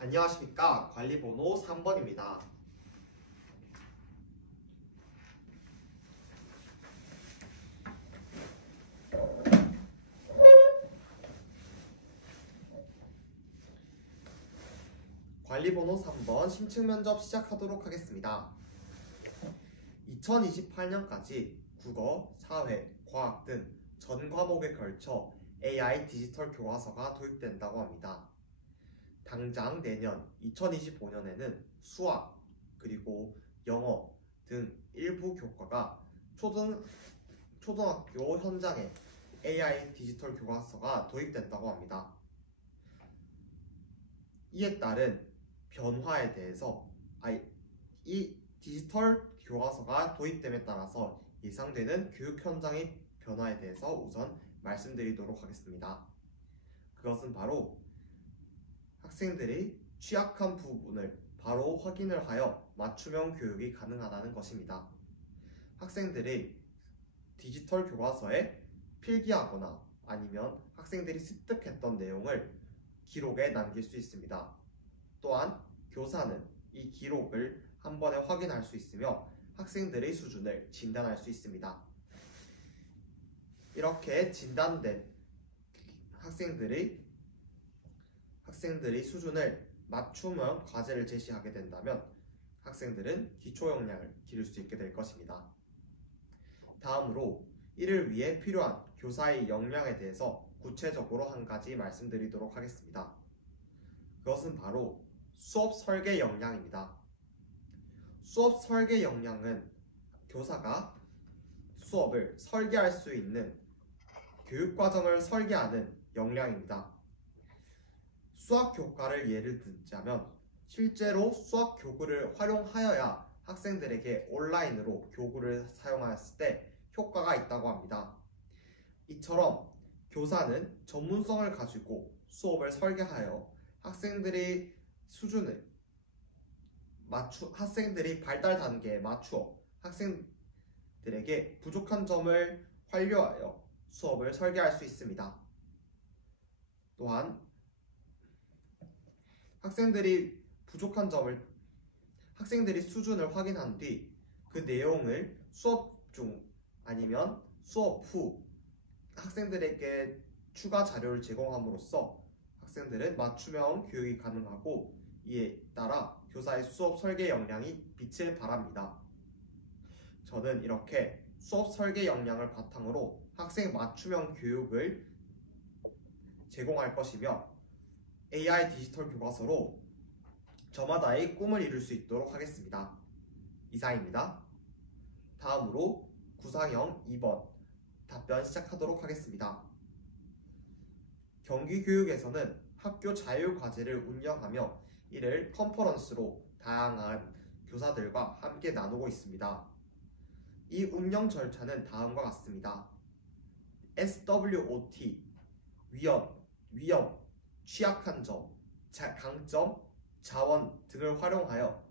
안녕하십니까. 관리번호 3번입니다. 관리번호 3번 심층면접 시작하도록 하겠습니다. 2028년까지 국어, 사회, 과학 등 전 과목에 걸쳐 AI 디지털 교과서가 도입된다고 합니다. 당장 내년 2025년에는 수학, 그리고 영어 등 일부 교과가 초등학교 현장에 AI 디지털 교과서가 도입된다고 합니다. 이에 따른 변화에 대해서 이 디지털 교과서가 도입됨에 따라서 예상되는 교육 현장의 변화에 대해서 우선 말씀드리도록 하겠습니다. 그것은 바로 학생들이 취약한 부분을 바로 확인을 하여 맞춤형 교육이 가능하다는 것입니다. 학생들이 디지털 교과서에 필기하거나 아니면 학생들이 습득했던 내용을 기록에 남길 수 있습니다. 또한 교사는 이 기록을 한 번에 확인할 수 있으며 학생들의 수준을 진단할 수 있습니다. 이렇게 진단된 학생들의 수준을 맞춤형 과제를 제시하게 된다면 학생들은 기초 역량을 기를 수 있게 될 것입니다. 다음으로 이를 위해 필요한 교사의 역량에 대해서 구체적으로 한 가지 말씀드리도록 하겠습니다. 그것은 바로 수업 설계 역량입니다. 수업 설계 역량은 교사가 수업을 설계할 수 있는 교육과정을 설계하는 역량입니다. 수학 교과를 예를 들자면 실제로 수학 교구를 활용하여야 학생들에게 온라인으로 교구를 사용하였을 때 효과가 있다고 합니다. 이처럼 교사는 전문성을 가지고 수업을 설계하여 학생들의 수준을 학생들이 발달 단계에 맞추어 학생들에게 부족한 점을 완료하여 수업을 설계할 수 있습니다. 또한 학생들이 수준을 확인한 뒤 그 내용을 수업 중 아니면 수업 후 학생들에게 추가 자료를 제공함으로써 학생들은 맞춤형 교육이 가능하고 이에 따라 교사의 수업 설계 역량이 빛을 발합니다. 저는 이렇게 수업 설계 역량을 바탕으로 학생 맞춤형 교육을 제공할 것이며 AI 디지털 교과서로 저마다의 꿈을 이룰 수 있도록 하겠습니다. 이상입니다. 다음으로 구상형 2번 답변 시작하도록 하겠습니다. 경기교육에서는 학교 자율과제를 운영하며 이를 컨퍼런스로 다양한 교사들과 함께 나누고 있습니다. 이 운영 절차는 다음과 같습니다. SWOT, 위험, 취약한 점, 강점, 자원 등을 활용하여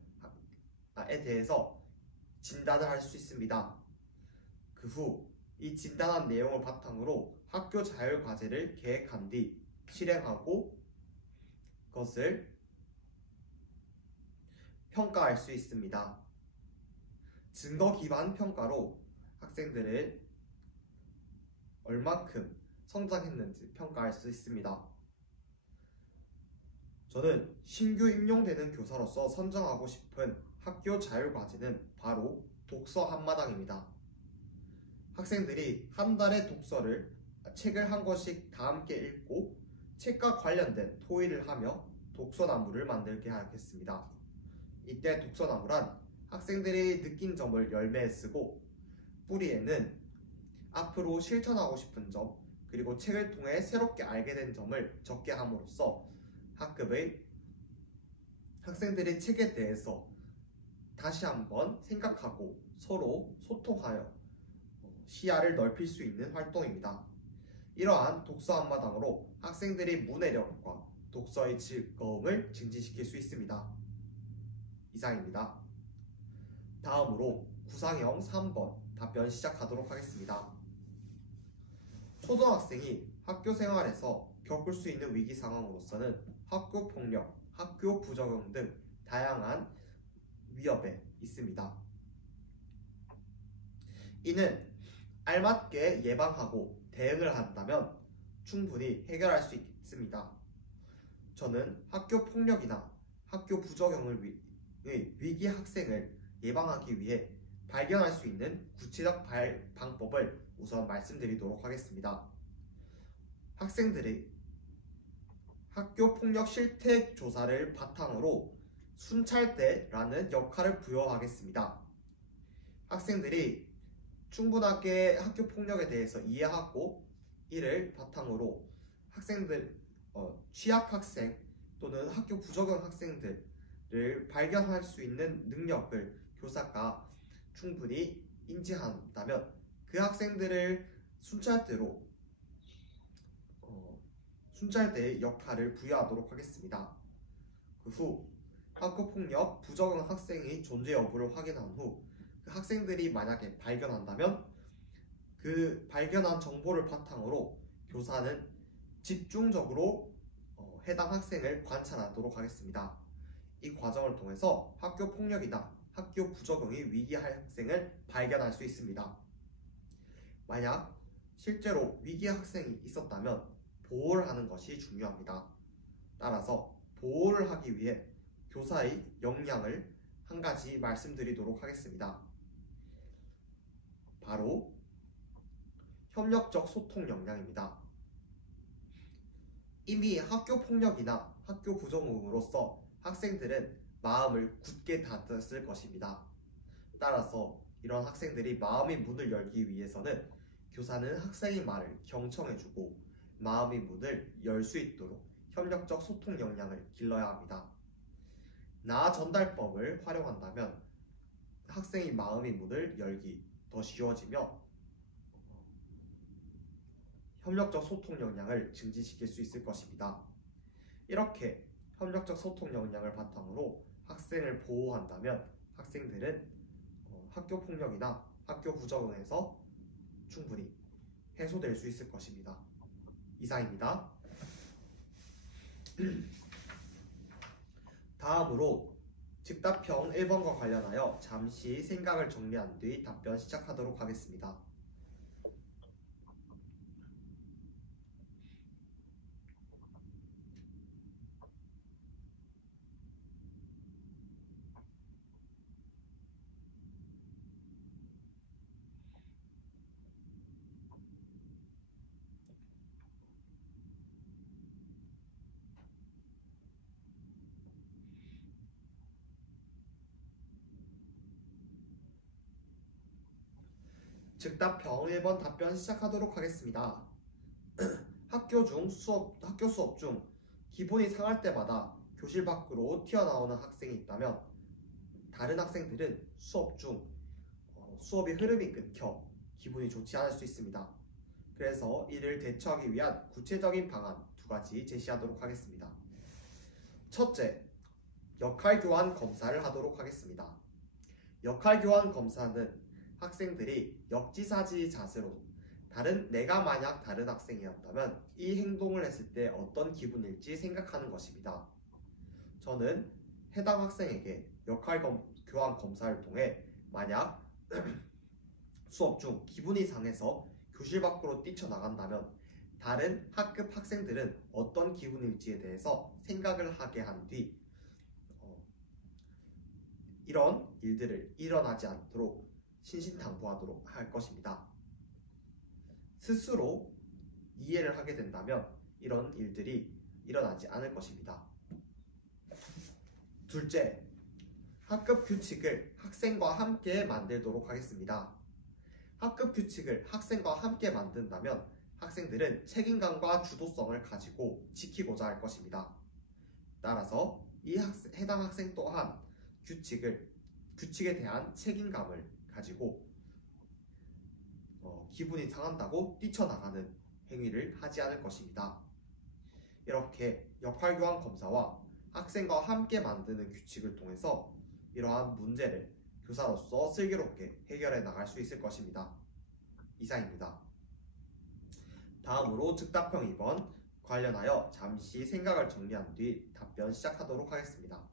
에 대해서 진단을 할 수 있습니다. 그 후 이 진단한 내용을 바탕으로 학교 자율과제를 계획한 뒤 실행하고 그것을 평가할 수 있습니다. 증거 기반 평가로 학생들을 얼만큼 성장했는지 평가할 수 있습니다. 저는 신규 임용되는 교사로서 선정하고 싶은 학교 자율과제는 바로 독서 한마당입니다. 학생들이 한 달에 책을 한 권씩 다 함께 읽고 책과 관련된 토의를 하며 독서나무를 만들게 하겠습니다. 이때 독서나무란 학생들이 느낀 점을 열매에 쓰고 뿌리에는 앞으로 실천하고 싶은 점 그리고 책을 통해 새롭게 알게 된 점을 적게 함으로써 학급의 학생들이 책에 대해서 다시 한번 생각하고 서로 소통하여 시야를 넓힐 수 있는 활동입니다. 이러한 독서 한마당으로 학생들의 문해력과 독서의 즐거움을 증진시킬 수 있습니다. 이상입니다. 다음으로 구상형 3번 답변 시작하도록 하겠습니다. 초등학생이 학교 생활에서 겪을 수 있는 위기 상황으로서는 학교 폭력, 학교 부적응 등 다양한 위협에 있습니다. 이는 알맞게 예방하고 대응을 한다면 충분히 해결할 수 있습니다. 저는 학교 폭력이나 학교 부적응의 위기 학생을 예방하기 위해 발견할 수 있는 구체적 방법을 우선 말씀드리도록 하겠습니다. 학생들의 학교 폭력 실태 조사를 바탕으로 순찰대라는 역할을 부여하겠습니다. 학생들이 충분하게 학교 폭력에 대해서 이해하고 이를 바탕으로 취약 학생 또는 학교 부적응 학생들을 발견할 수 있는 능력을 교사가 충분히 인지한다면 그 학생들을 순찰대의 역할을 부여하도록 하겠습니다. 그 후 학교 폭력 부적응 학생의 존재 여부를 확인한 후 그 학생들이 만약에 발견한다면 그 발견한 정보를 바탕으로 교사는 집중적으로 해당 학생을 관찰하도록 하겠습니다. 이 과정을 통해서 학교 폭력이나 학교 부적응의 위기 학생을 발견할 수 있습니다. 만약 실제로 위기 학생이 있었다면 보호를 하는 것이 중요합니다. 따라서 보호를 하기 위해 교사의 역량을 한 가지 말씀드리도록 하겠습니다. 바로 협력적 소통 역량입니다. 이미 학교 폭력이나 학교 부적응으로서 학생들은 마음을 굳게 닫았을 것입니다. 따라서 이런 학생들이 마음의 문을 열기 위해서는 교사는 학생의 말을 경청해주고 마음의 문을 열 수 있도록 협력적 소통 역량을 길러야 합니다. 나아 전달법을 활용한다면 학생의 마음의 문을 열기 더 쉬워지며 협력적 소통 역량을 증진시킬 수 있을 것입니다. 이렇게 협력적 소통 역량을 바탕으로 학생을 보호한다면 학생들은 학교 폭력이나 학교 부적응에서 충분히 해소될 수 있을 것입니다. 이상입니다. 다음으로 즉답형 1번과 관련하여 잠시 생각을 정리한 뒤 답변 시작하도록 하겠습니다. 즉답형 1번 답변 시작하도록 하겠습니다. 학교 수업 중 기분이 상할 때마다 교실 밖으로 튀어나오는 학생이 있다면 다른 학생들은 수업 중 수업의 흐름이 끊겨 기분이 좋지 않을 수 있습니다. 그래서 이를 대처하기 위한 구체적인 방안 두 가지 제시하도록 하겠습니다. 첫째, 역할 교환 검사를 하도록 하겠습니다. 역할 교환 검사는 학생들이 역지사지 자세로 내가 만약 다른 학생이었다면 이 행동을 했을 때 어떤 기분일지 생각하는 것입니다. 저는 해당 학생에게 역할 교환 검사를 통해 만약 수업 중 기분이 상해서 교실 밖으로 뛰쳐나간다면 다른 학급 학생들은 어떤 기분일지에 대해서 생각을 하게 한 뒤 이런 일들을 일어나지 않도록 신신당부하도록 할 것입니다. 스스로 이해를 하게 된다면 이런 일들이 일어나지 않을 것입니다. 둘째, 학급 규칙을 학생과 함께 만들도록 하겠습니다. 학급 규칙을 학생과 함께 만든다면 학생들은 책임감과 주도성을 가지고 지키고자 할 것입니다. 따라서 해당 학생 또한 규칙에 대한 책임감을 가지고 기분이 상한다고 뛰쳐나가는 행위를 하지 않을 것입니다. 이렇게 역할교환 검사와 학생과 함께 만드는 규칙을 통해서 이러한 문제를 교사로서 슬기롭게 해결해 나갈 수 있을 것입니다. 이상입니다. 다음으로 즉답형 2번 관련하여 잠시 생각을 정리한 뒤 답변 시작하도록 하겠습니다.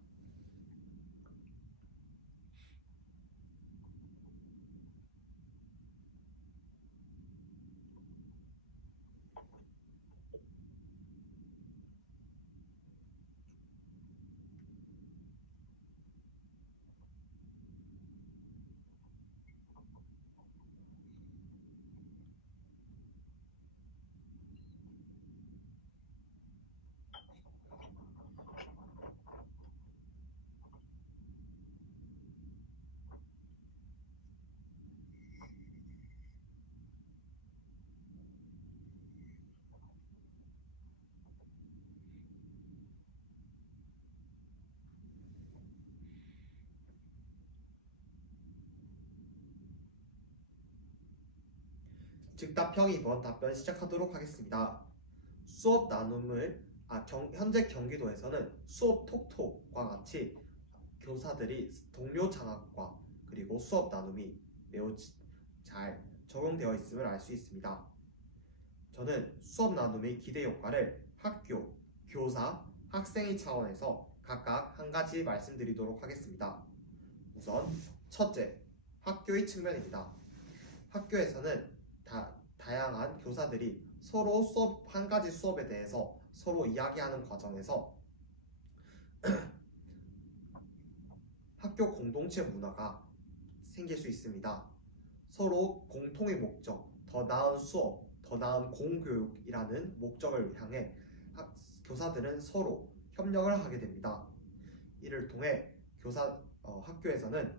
즉답형 2번 답변 시작하도록 하겠습니다. 수업 나눔을 현재 경기도에서는 수업 톡톡과 같이 교사들이 동료 장학과 그리고 수업 나눔이 매우 잘 적용되어 있음을 알 수 있습니다. 저는 수업 나눔의 기대 효과를 학교, 교사, 학생의 차원에서 각각 한 가지 말씀드리도록 하겠습니다. 우선 첫째, 학교의 측면입니다. 학교에서는 다양한 교사들이 서로 한 가지 수업에 대해서 서로 이야기하는 과정에서 학교 공동체 문화가 생길 수 있습니다. 서로 공통의 목적, 더 나은 수업, 더 나은 공교육이라는 목적을 향해 교사들은 서로 협력을 하게 됩니다. 이를 통해 학교에서는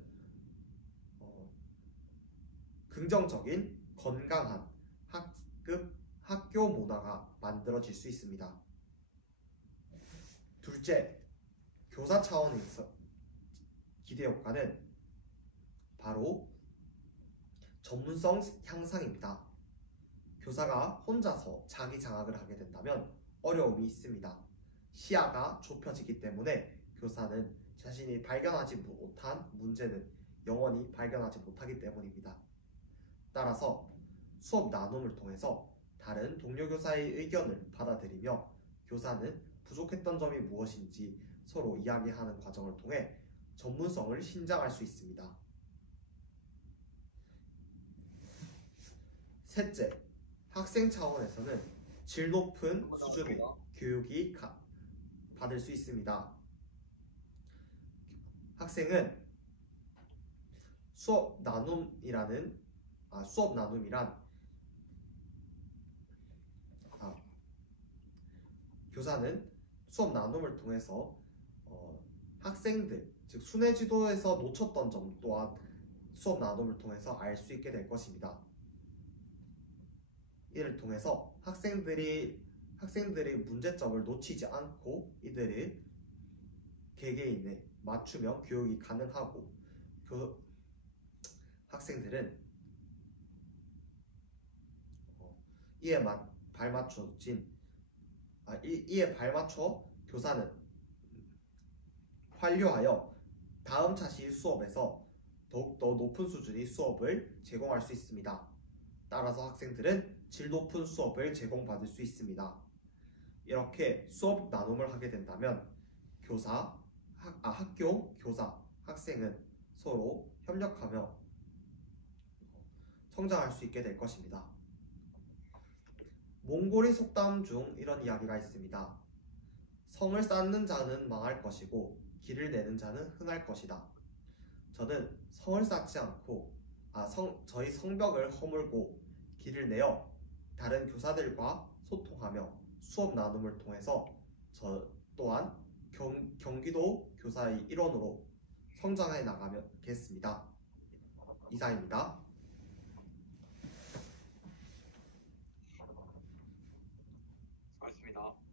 긍정적인 건강한 학교 문화가 만들어질 수 있습니다. 둘째, 교사 차원에서 기대 효과는 바로 전문성 향상입니다. 교사가 혼자서 자기 장학을 하게 된다면 어려움이 있습니다. 시야가 좁혀지기 때문에 교사는 자신이 발견하지 못한 문제는 영원히 발견하지 못하기 때문입니다. 따라서 수업 나눔을 통해서 다른 동료 교사의 의견을 받아들이며 교사는 부족했던 점이 무엇인지 서로 이야기하는 과정을 통해 전문성을 신장할 수 있습니다. 셋째, 학생 차원에서는 질 높은 수준의 교육이 받을 수 있습니다. 학생은 수업 나눔이란 교사는 수업 나눔을 통해서 학생들, 즉 순회지도에서 놓쳤던 점 또한 수업 나눔을 통해서 알 수 있게 될 것입니다. 이를 통해서 학생들이 문제점을 놓치지 않고 이들의 개개인에 맞추며 교육이 가능하고 학생들은 이에 발맞춰 교사는 완료하여 다음 차시 수업에서 더욱더 높은 수준의 수업을 제공할 수 있습니다. 따라서 학생들은 질 높은 수업을 제공받을 수 있습니다. 이렇게 수업 나눔을 하게 된다면 학교, 교사, 학생은 서로 협력하며 성장할 수 있게 될 것입니다. 몽골의 속담 중 이런 이야기가 있습니다. 성을 쌓는 자는 망할 것이고 길을 내는 자는 흥할 것이다. 저는 성을 쌓지 않고 저희 성벽을 허물고 길을 내어 다른 교사들과 소통하며 수업 나눔을 통해서 저 또한 경기도 교사의 일원으로 성장해 나가겠습니다. 이상입니다. 수고하셨습니다.